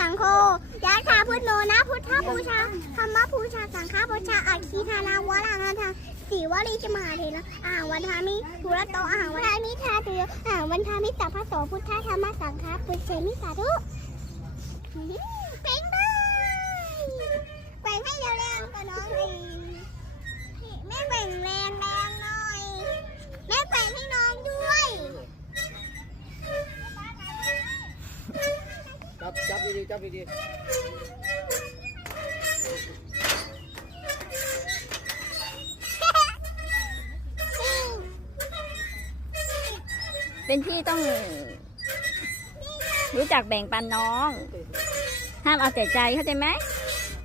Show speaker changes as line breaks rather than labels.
สังโฆยะตาพุทโนนะพุทธบูชาธรรมบูชาสังฆบูชาอัคคีทานาวะรังนาทาสีวลีจมาเถระอ่างวันทามิทุระโตอ่างวันทามิทาเถรอ่างวันทามิตัพพะโสพุทธธรรมสังฆปุจเชมิสาธุ จับจับดีๆจับดี
เป็นพี่ต้อง รู้จักแบ่งปันน้อง ห้ามเอาแต่ใจเข้าใจไหมๆ